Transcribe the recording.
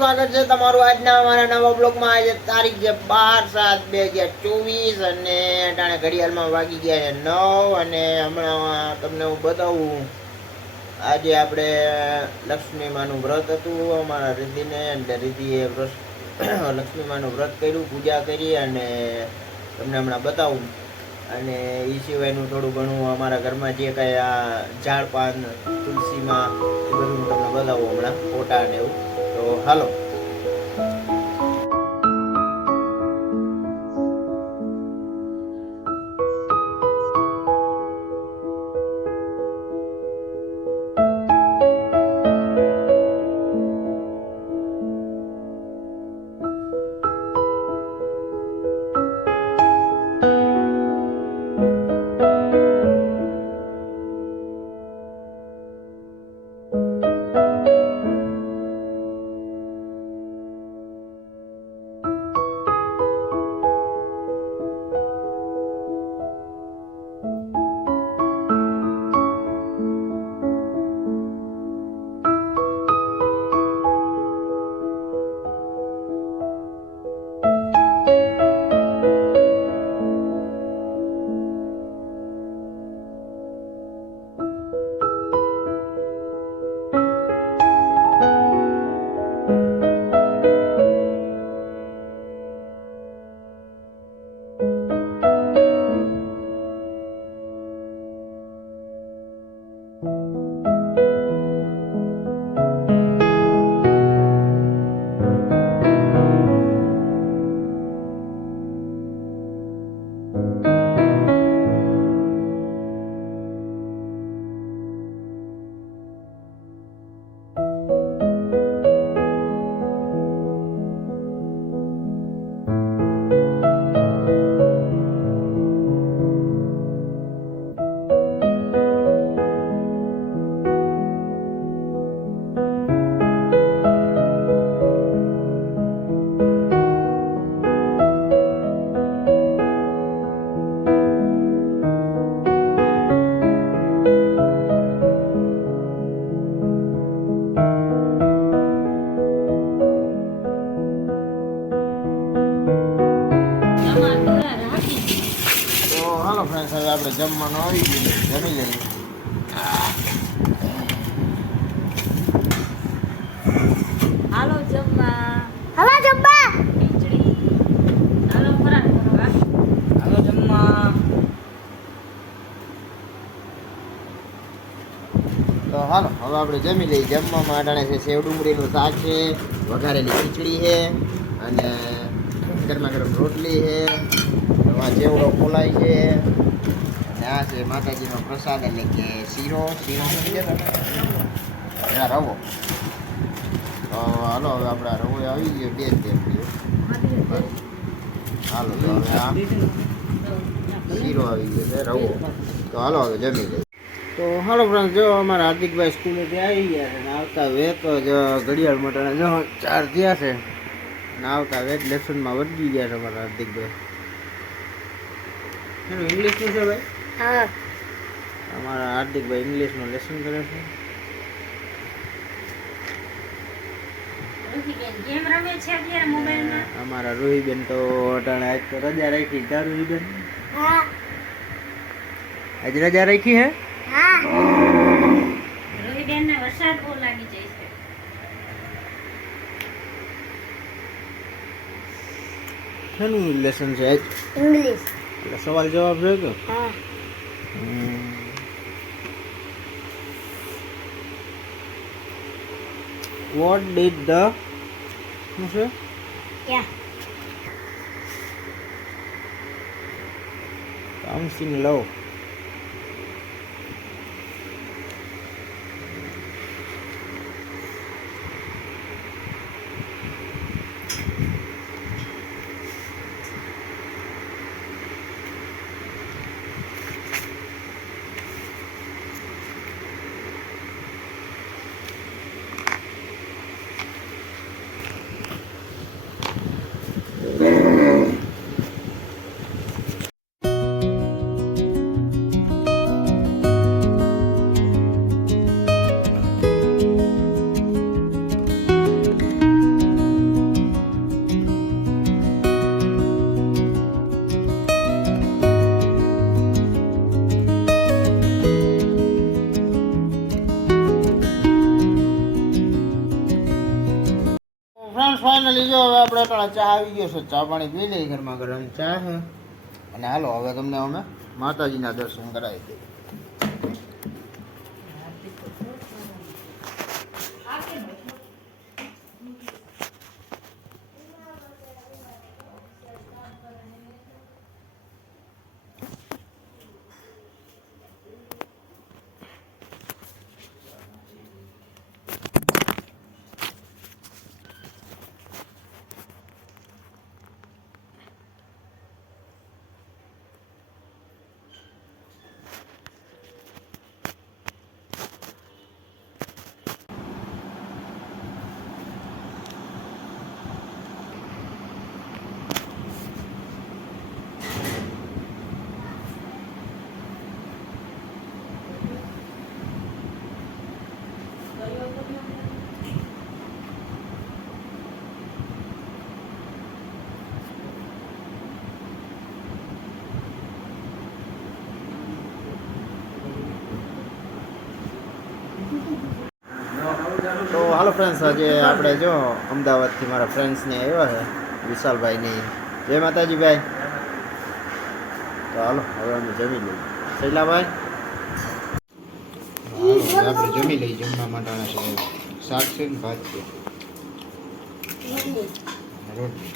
સ્વાગત છે તમારું આજના અમારા નવા બ્લોગમાં। આજે તારીખ છે 12/7/2024 અને અટાણે ઘડિયાળમાં વાગી ગયા છે 9 અને હમણાં તમને હું બતાવું। આજે આપણે લક્ષ્મી માનું વ્રત હતું અમારા રીતિને, અને રીતિએ લક્ષ્મી માનું વ્રત કર્યું, પૂજા કરી અને તમને હમણાં બતાવું। અને એ સિવાયનું થોડું ઘણું અમારા ઘરમાં જે કંઈ આ ઝાડ પાન તુલસીમાં એ બધું હું તમને બતાવું હમણાં ફોટા ને એવું। તો હાલો। ફ્રેન્ડ્સ, હવે આપણે જમવાનું આવી ગયું, જમી લઈએ। હાલો જમવા, હવા જમવા, ખીચડી હાલો ફરાળ કરવા, હાલો જમવા। તો હાલો હવે આપણે જમી લઈએ। જમવામાં અટાણે છે સેવ ડુંગળીનું શાક છે, વઘારેલી ખીચડી છે અને ગરમા ગરમ રોટલી છે, એમાં ચેવડો ખોલાય છે અને આ છે માતાજીનો પ્રસાદ એટલે કે શીરો સમજી જતો રવો। તો હાલો હવે આપણે રવો આવી ગયો, બે હાલો તો હવે આ શીરો આવી ગયો છે, રવો। તો હાલો હવે જમી લઈએ। તો હાલો ફ્રેન્ડ, જો અમારા હાર્દિકભાઈ સ્કૂલેથી આવી ગયા છે ને આવતા વેત જ ઘડિયાળ મટાણે જો 4 થયા છે ને આવતા વેત લેસનમાં વધી ગયા છે અમારા હાર્દિકભાઈ। એનું ઇંગ્લિશનું છે ભાઈ? હા, અમારા હાર્દિકભાઈ ઇંગ્લિશનું લેસન કરે છે। ગેમ રમે છે અત્યારે મોબાઈલમાં। અમારા રોહીબેન તો અટાણે આજ તો રજા રાખી, કા રોહીબેન? હા, આજ રજા રાખી હે? હા, રોહીબેનને વરસાદ બહુ લાગી જાય છે। શેનું લેસન છે આજ? ઇંગ્લિશ, એટલે સવાલ જવાબ છે કે? હા, What did the શું છે? yeah, comes in love? Finally જો હવે આપણે અટાણા ચા આવી ગયો છે, ચા પાણી પી લઈ, ઘરમાં ગરમ ચા છે. અને હાલો હવે તમને અમે માતાજીના દર્શન કરાવી દઈએ. તો હાલો ફ્રેન્ડ્સ, આજે આપણે જો અમદાવાદથી મારા ફ્રેન્ડ્સને આવ્યા છે, વિશાલભાઈની. જય માતાજી ભાઈ. તો હાલો હવે અમે જમી લઈએ. શૈલાભાઈ હાલો હવે આપણે જમી લઈએ. જમવા માટે છે શાક છે ને ભાત છે અને રોટલી.